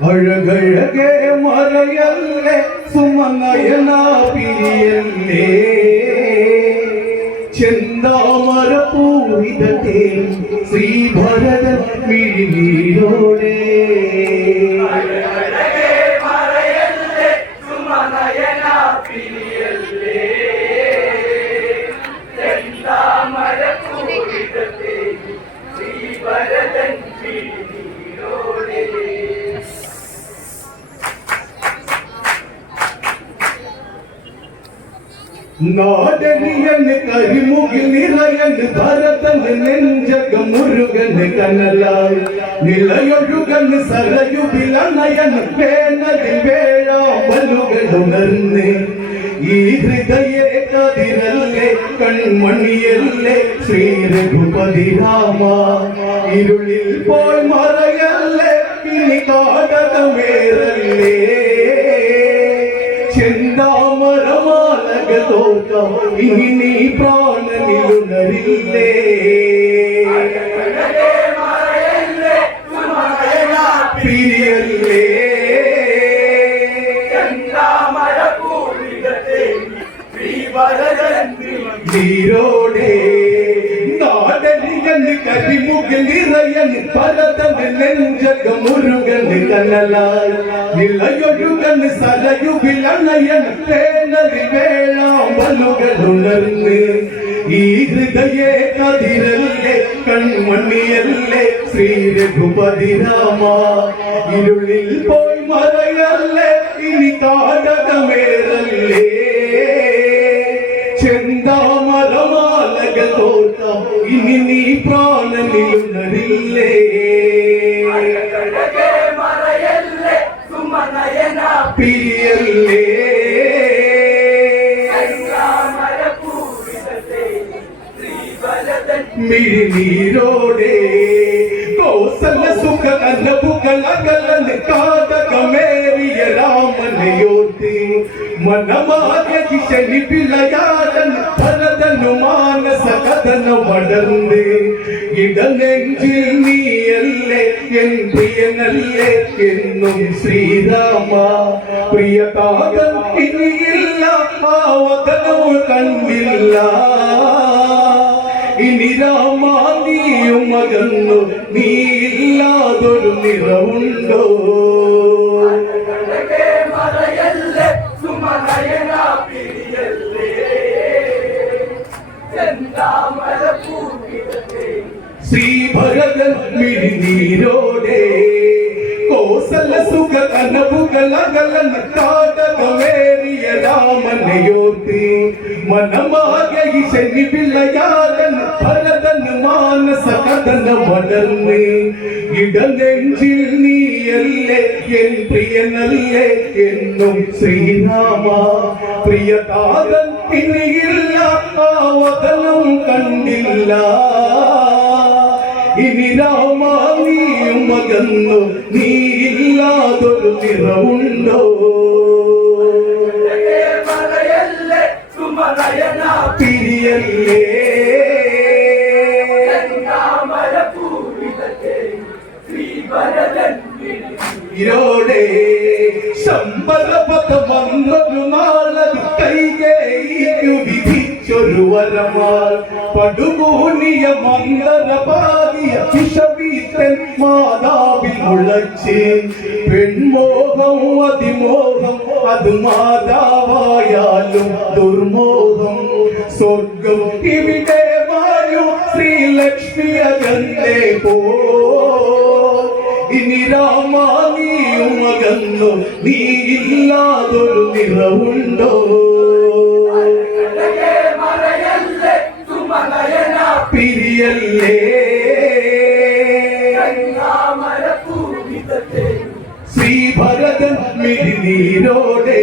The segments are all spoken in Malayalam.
അഴകഴകെ മറയല്ലേ സുമനയന പിരിയല്ലേ ചെന്താമര പൂരിതത്തെ ശ്രീഭരത മിഴിനീരോടെ. നാടനിയൻ കരിമുകിൽ നിറയൻ ഭരതൻ നെഞ്ചക മുരുകൻ കനലായി നിലയൊഴുകൻ സരയുവിലണയൻ വേനലിൽ വേഴാമ്പലുകളുണർന്ന് ഈ ഹൃദയ കതിരല്ലേ കൺമണിയല്ലേ ശ്രീ രഘുപതി രാമ. ഇരുളിൽ പോൾ മറയല്ലേ ഇനി നീ പ്രാണനിലുണരില്ലേ പിരിയല്ലേ? നീരോടെ നാടനിയൻ കരിമുഖ നിറയൻ പരതൻ നെഞ്ചക മുരുകൻ കനലായി നിലയൊഴുകൻ സലയുവിലണയൻ പേനലിൽ വേളാമ്പലുകൾ ഉണർന്ന് ഈ ഹൃദയ കതിരല്ലേ കൺമണിയല്ലേ ശ്രീ രഘുപതി രാമ ഇരുളിൽ പോയി മറയല്ലേ ഇനി കാടകമേറല്ലേ ചെന്താമരമാലകൾ തോട്ടം ഇനി നീ പ്രാണനിലുണരില്ലേ പിരിയല്ലേ உம்மிழி நீரோடே கோசல சுக அலபுகள் அகலன் காதக மேரிய ராமனையோர்த்து மனமாக கிஷனி பிள்ளையாதன் பரதனு மானச கதன வளர்ந்து இடநெஞ்சில் நீ அல்லே என் பிரியனல்லே என்னும் ஸ்ரீராமா. பிரிய காதல் இனி இல்லா பாவதனவு கண்டில்லா നീയും അകന്നു നീയില്ലാതൊരു നിറവുണ്ടോ? ശ്രീഭരതൻ മിഴിനീരോടെ ಕಲ್ಲ ಸುಖ ಕನವು ಕಲಗಲನ ಕಾಟವೇರಿಯ ರಾಮನೆಯೋತಿ ಮನಮಾಗೆ ಶನಿ ಬಿಲ್ಲಯಾದನ ಭರದನ ಮಾನಸ ಕದನ ಮಡಲ್ಲೆ இடநெஞ்சில் நீ அல்ல என் பிரியனல்ல என்னும் ஸ்ரீராமா. பிரியதாதன் இனி இல்லா அவதனம் கண்டில்லா இனி ராமா நீ മകന്നു നീയില്ലാതൊരു നിറവുണ്ടോ? പിരിയല്ലേ? ഇരോടെ ശമ്പരപഥ വന്നൊരു നാളത് വിധിച്ചൊരു വരമാൽ പടുകൂനിയ മന്ദരപാതിയ വിഷവീത്തൻ മാതാവിൽ മുളച്ച് പെൺമോഹം അതിമോഹം അത് മാതാവായാലും ദുർമോഹം. സ്വർഗം ഇവിടെ വായു ശ്രീലക്ഷ്മി അകന്നെ പോ. ഇനി രാമ നീയും അകന്നു? നീ ഇല്ലാതൊരു നിറവുണ്ടോ? പിരിയല്ലേ? ശ്രീഭരതൻ മിഴിനീരോടെ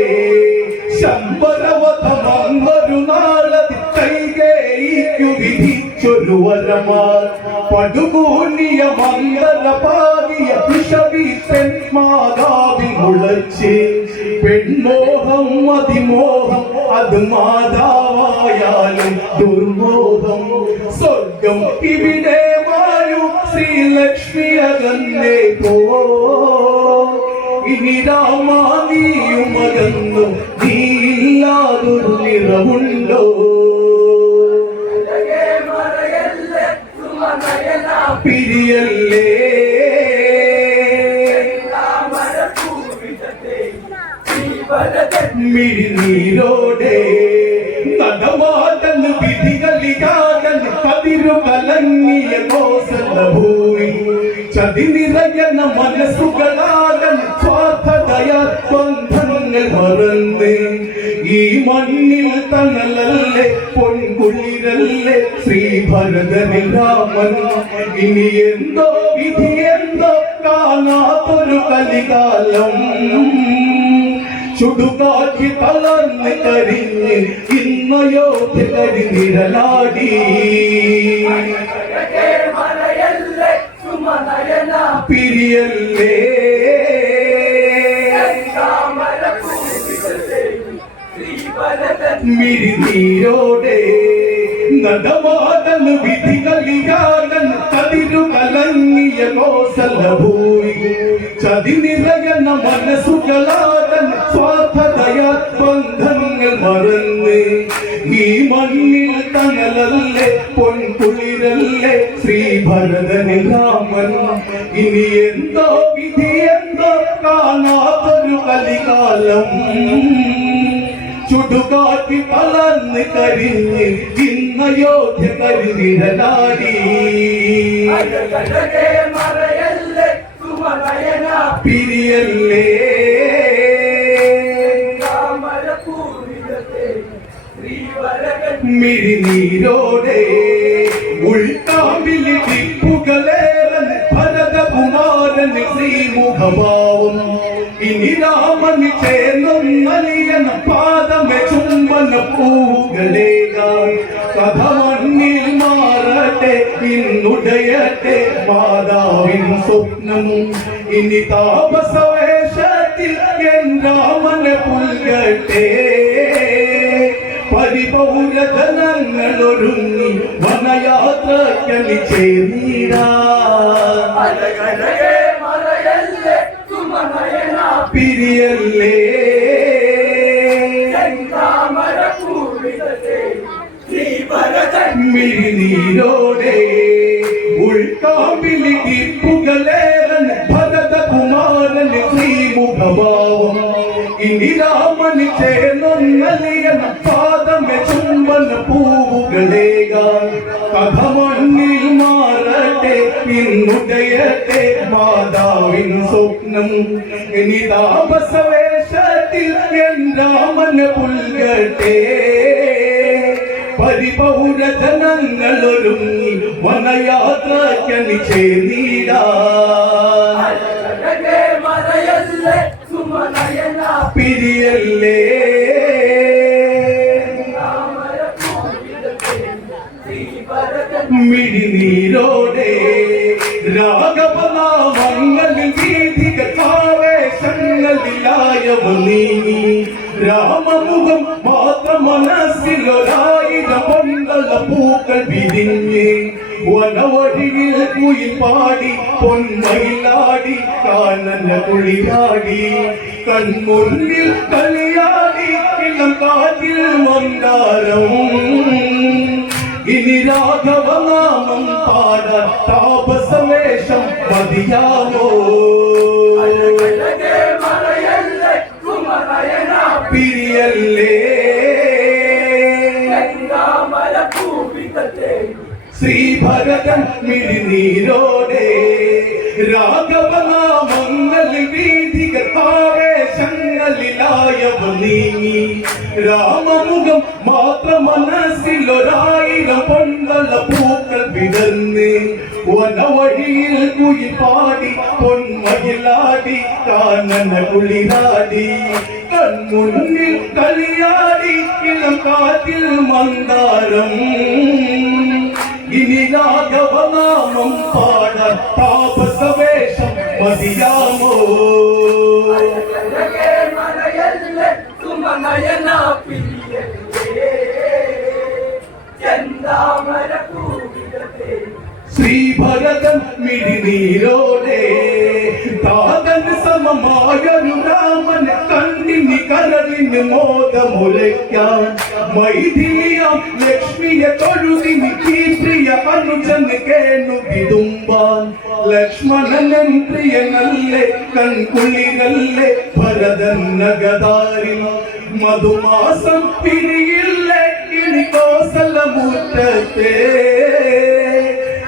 ശമ്പരവധമന്നൊരു നാളതി കൈകേയിക്കു വിധിച്ചൊരു വരമാൽ പടുകൂന്നിയ മംഗല പാകിയ വിഷവീത്തൻ മാതാവിൽ മുളച്ച് പെൺമോഹം അതിമോഹം അത് മാതാവായാലും ദുർമോഹം. സ്വർഗം ഇവിടെ ശ്രീലക്ഷ്മി അകന്നേ പോ. ഇനി രാമാ നീയുമകന്നു നീയില്ലാതൊരു നിറമുണ്ടോ പിരിയല്ലേ? മിഴിനീരോടെ നടമാതൻ വിധികളികാതൻ കതിരു കലങ്ങിയ കോസല ഭൂമി ചതി നിറയണ മനസ്സുകളാകൻ സ്വാർത്ഥതയ ബന്ധങ്ങൾ മറന്ന്. ഈ മണ്ണിൽ തണലല്ലേ പൊൻകുളിരല്ലേ ശ്രീഭരതനിൽ രാമൻ. ഇനി എന്തോ വിധി എന്തോ കാണാത്തൊരു കലികാലം. ചുടുകാറ്റി തളർന്ന് കരിഞ്ഞ് ഇന്നയോധ്യ കരിനിഴലാടി പിരിയല്ലേ? മിരിനീരോടെ നടമാതൻ വിധികളിയാകൻ കതിരു കലങ്ങിയ കോസല ഭൂമി. ചതി നിറയണ മനസ്സുകളാകൻ സ്വാർത്ഥതയ ബന്ധങ്ങൾ മറന്ന്. ഈ മണ്ണിൽ തണലല്ലേ പൊൻകുളിരല്ലേ ശ്രീഭരതനിൽ രാമൻ. ഇനി എന്തോ വിധി എന്തോ കാണാത്തൊരു കലികാലം. ചുടുകാട്ടി തളർന്ന് കരിഞ്ഞ് ഇന്നയോധ്യ കരിനിഴലാടി പിരിയല്ലേ. മിരിനീരോടെ ഉൾക്കാമ്പിൽ ടിപ്പുകളേറൻ ഭരതകുമാരൻ ശ്രീമുഖഭാവം. ഇനി രാമന് ചേർന്ന ചുംബന പൂകളേകാൻ കഥ മണ്ണിൽ മാറട്ടെ ഇന്നുടയട്ടെ മാതാവിൻ സ്വപ്നം. ഇനി താപസവേഷത്തിൽ എൻ രാമനെ പുൽകട്ടെ. പരിപൗരജനങ്ങൾ ഒരുങ്ങി വനയാത്രക്കണി ചേർന്നിടാ. ഇനി താപസവേഷത്തിൽ എൻ രാമന് പുൽകട്ടെ പരിപൗരജനങ്ങൾ ഒരുങ്ങി വനയാത്രക്കണി ചേർന്നിടാ പിരിയല്ലേ മിഴിനീരോടെ രാഘവനാമങ്ങളിൽ ആവേശങ്ങളിലായവ നീങ്ങി രാമമുഖം മാത്രം മനസ്സിലൊരായിരം പൊന്തള പൂക്കൾ വിരിഞ്ഞ് വനവഴിയിൽ കുയിൽ പാടി പൊന്നയിലാടി കാനന കുളിയാടി കൺമുന്നിൽ കളിയാടി ഇളം കാറ്റിൽ മന്ദാരം. ഇനി രാഘവനാമം പാട താപസവേഷം മതിയാമോ? ശ്രീഭരതൻ മിഴിനീരോടെ രാഘവനാമങ്ങൾ വീതികൾ ആവേശങ്ങളിലായവ നീങ്ങി രാമമുഖം മാത്രം മനസ്സിലൊരായിരം പൊൻവള പൂക്കൾ വിടർന്ന് വനവഴിയിൽ കുയിൽ പാടി പൊന്മയിലാടി കാനന കുളിരാടി കൺമുന്നിൽ കളിയാടി ഇളം കാറ്റിൽ മന്ദാരം ഇനി രാഘവനാമം പാട താപസവേഷം മതിയാമോ? ശ്രീഭരതൻ മിഴിനീരോടെ താതൻ സമമായൊരു കരളിന് മോദമുരയ്ക്കാൻ മൈഥിലിയാം ലക്ഷ്മിയെ തൊഴുതിനി ഈ പ്രിയ അനുജന് കേണു വിതുമ്പാൻ. ലക്ഷ്മണനൻ പ്രിയനല്ലേ കൺകുളിരല്ലേ ഭരതൻ നഗതാരി മധുമാസം പിരിയില്ലേ ഇനി കോസലമുറ്റത്തെ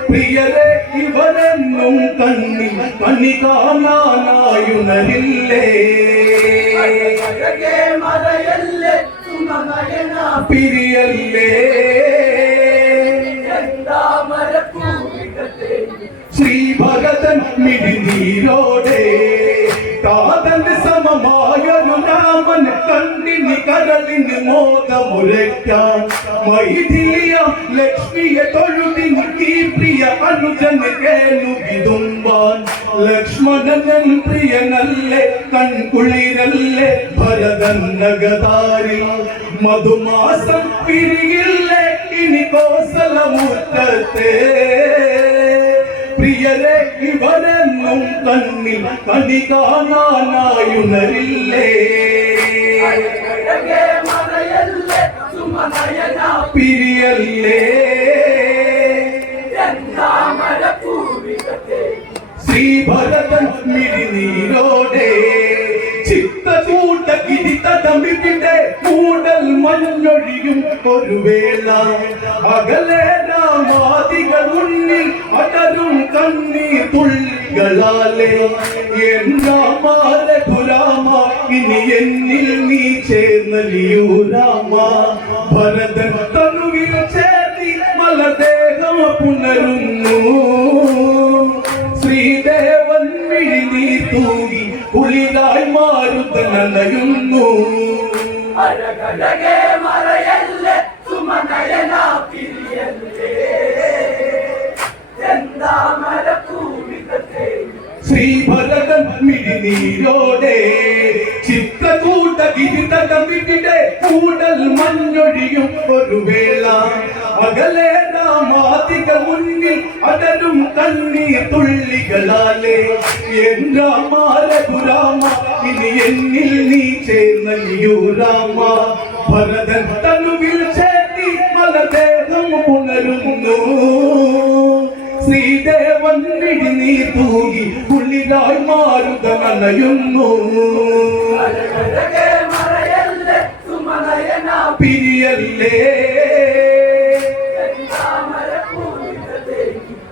പ്രിയരെ ഇവരെന്നും കണ്ണി കണ്ണി കാണാനായുണരില്ലേ മറയല്ലേ. സുമനയന പിരിയല്ലേ? ശ്രീ ഭരതൻ മിഴിനീരോടെ കാതന് സമമായൊരു രാമൻ കണ്ണിന് കരളിന് മോദമുരയ്ക്കാൻ മൈഥിലിയ ലക്ഷ്മിയെ തൊഴുതിന് ഈ പ്രിയ അനുജന് കേണു വിതുമ്പാൻ ലക്ഷ്മണനൻ പ്രിയനല്ലേ കൺകുളിരല്ലേ ഭരതൻ നഗതാരിൽ മധുമാസം പിരിയില്ലേ ഇനി കോസലമുറ്റത്തെ പ്രിയരെ ഇവരെന്നും കണ്ണിൽ കണി കാണാനായുണരില്ലേ പിരിയല്ലേ? ശ്രീഭരതൻ മിഴിനീരോടെ ചിത്തകൂട്ട കിരിതമിവിടെ കൂടൽ മഞ്ഞൊഴിയും ഒരു വേള. അകലെ രാമാദികൾ മുന്നിൽ അടരും കണ്ണീ തുള്ളികളാലേ. എന്താമാല ഗുലാമ ഇനി എന്നിൽ നീ ചേർന്നലിയൂ രാമ ഭരതൻ തനുവിൽ ചേർത്തി മലദേഹം പുനരുന്നു ശ്രീദേവൻ മിഴിനീ തൂകി കുളിരായി മാറുതനയുന്നു അഴകഴകേ മറയല്ലേ സുമനയന പിരിയല്ലേ താമരപ്പൂവിടത്തെ ശ്രീഭരതൻ മിഴിനീരോടെ ചിത്രകൂട്ട ഗിരിതടമിവിടെ കൂടൽ മഞ്ഞൊഴിയും ഒരു വേള അകലെ രാമാതികൾ മുന്നിൽ അടരും കണ്ണീർ തുള്ളികളാലെ എന്റാമാല ഗുരാമ ഇനി എന്നിൽ നീ ചേർന്നലിയൂ രാമ ഭരതൻ തനുവിൽ ചേർത്തി മലദേഹം പുണരുന്നു ശ്രീദേവൻ നീ തൂങ്ങി അഴകഴകേ മറയല്ലേ സുമനയന പിരിയല്ലേ?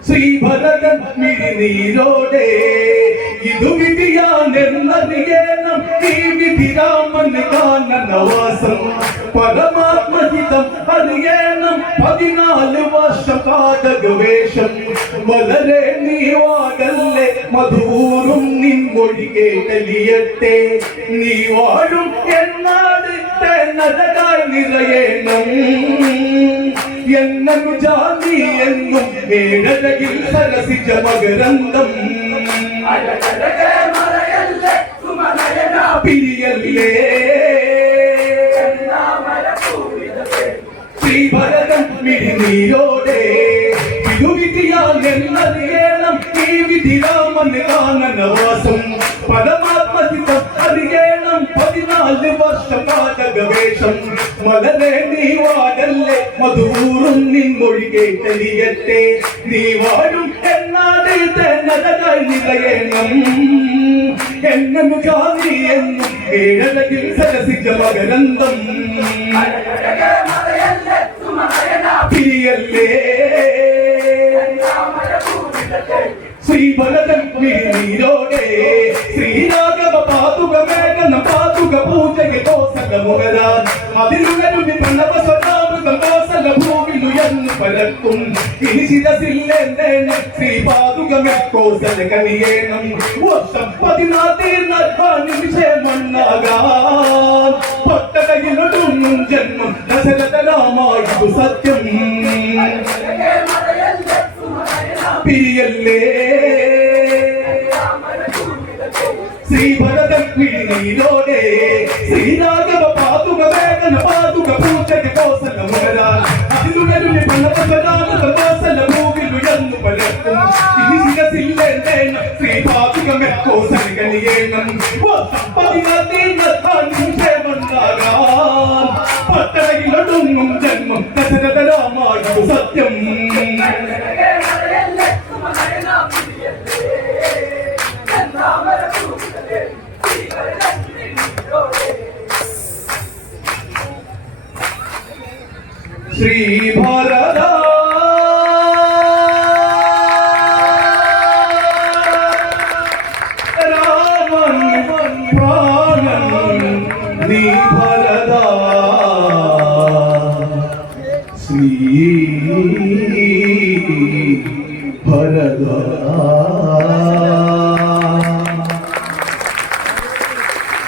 ശ്രീഭരതൻ മിഴിനീരോടെ ഇതു വിധിയാണെന്നറിയണം ഈ വിധി രാമൻ കാനനവാസം പരമാത്മഹിതം അറിയണം പതിനാല് വർഷം ഗവേഷം വളരെ നീ വാടല്ലേ മധൂറും നിൻമൊഴികെ കലിയട്ടെ. നീ വാഴും എന്നാട് നരകായി നിറയണം. എന്നും ജാതി എന്നും ഏഴരകിൽ സരസിച്ച മകരന്തം. പിരിയല്ലേ? ശ്രീഭരതൻ മിഴിനീരോടെ. വിധുവിധിയാൽ എന്നറിയണം ഈ വിധി രാമൻ കാനനവാസം പരമാത്മഹിതം അറിയണം പതിനാല് വർഷ പാചകവേഷം മലരെ നീ വാടല്ലേ മധുവൂറും നിൻമൊഴി കേട്ടലിയട്ടെ. നീ വാഴും എന്നാട് തന്നതായി നിറയണം എന്നു കാവി എന്നും ഏഴലകിൽ സരസിച്ച മകരന്തം അഴകഴകേ മറയല്ലേ സുമനയന പിരിയല്ലേ താമരപ്പൂവിടത്തെ ശ്രീഭരതൻ നീരോടെ ശ്രീരാഘവ പാതുക മേഘന പാതുക പൂജയ്ക്ക് കോസല മുഖരാൻ ಕಣ್ಣು ಪರಕ್ಕುಂ ಇನಿಸಿದ ಸಿಲ್ಲೆಂದೆಣ್ಣೆ ಶ್ರೀ ಪಾದುಗಮೆ ಕೋಸಲ ಕಲಿಯೇನಂ ಒಟ್ಟ ಪದಿನಾತೀರ್ನ ನಿಮಿಷ ಮಣ್ಣಾಗ ಪಟ್ಟ ಕೈಯಿಲಡು ಜನ್ಮ ದಶರಥ ರಾಮಾಯಿತು ಸತ್ಯಂ ಪಿರಿಯಲ್ಲೇ శ్రీ భరత పిడిలోనే శ్రీ కోసలిగలిగే ఓ సంపదిగా తీర్థాన్నించే మన్నారా పట్టణగిలడు జన్మం దశరథ రామాడు సత్యం శ్రీ భారత